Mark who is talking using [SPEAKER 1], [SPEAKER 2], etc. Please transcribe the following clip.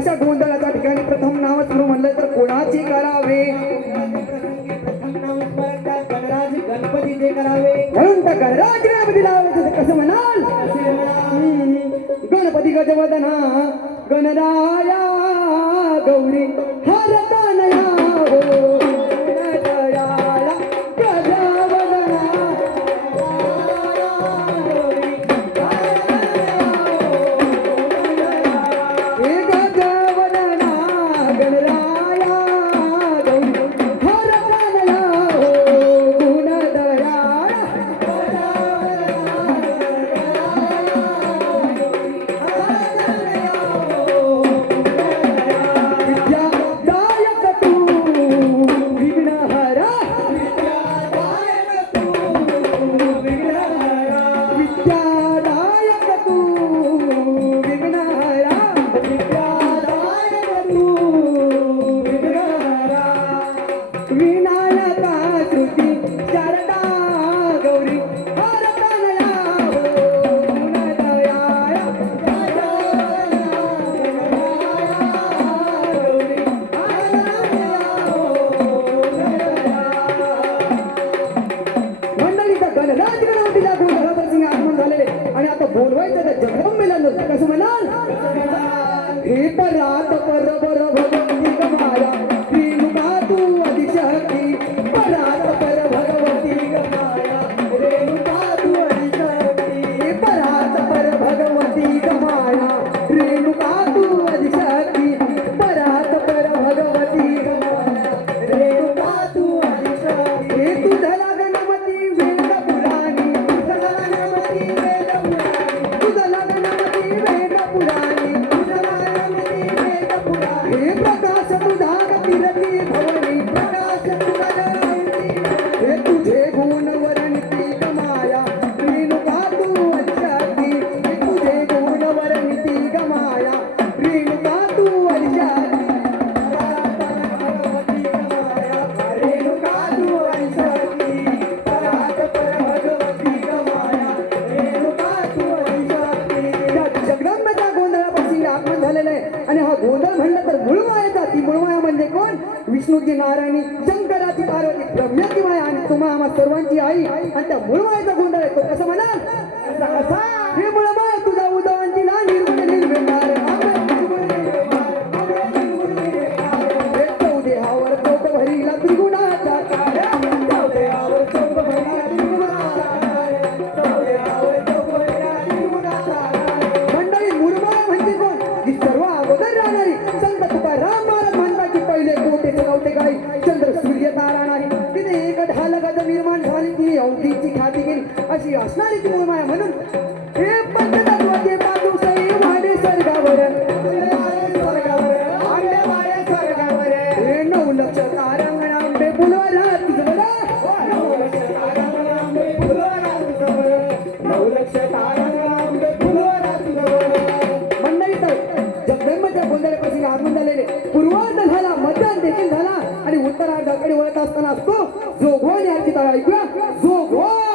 [SPEAKER 1] अशा गोंधळाच्या ठिकाणी प्रथम नावच म्हणलं तर कोणाचे करावे? गणपती कसं म्हणाल? गणपती गजवदना गणराया गौरी हा आणि आता बोलवायचं जगदंबेला नसतं कसं म्हणाल? हे रात बरोबर विष्णूजी नारायणी शंकराची पार्वती ब्रह्म्याची माया आणि तुम्हा आम्हा सर्वांची आई. आणि त्या मूळ गुंड निर्माण झाली ती अवधीची खाती गेली अशी असणारी ती मूळ माया म्हणून हे पद्धत जोगवा न्याय की तरह जोगवा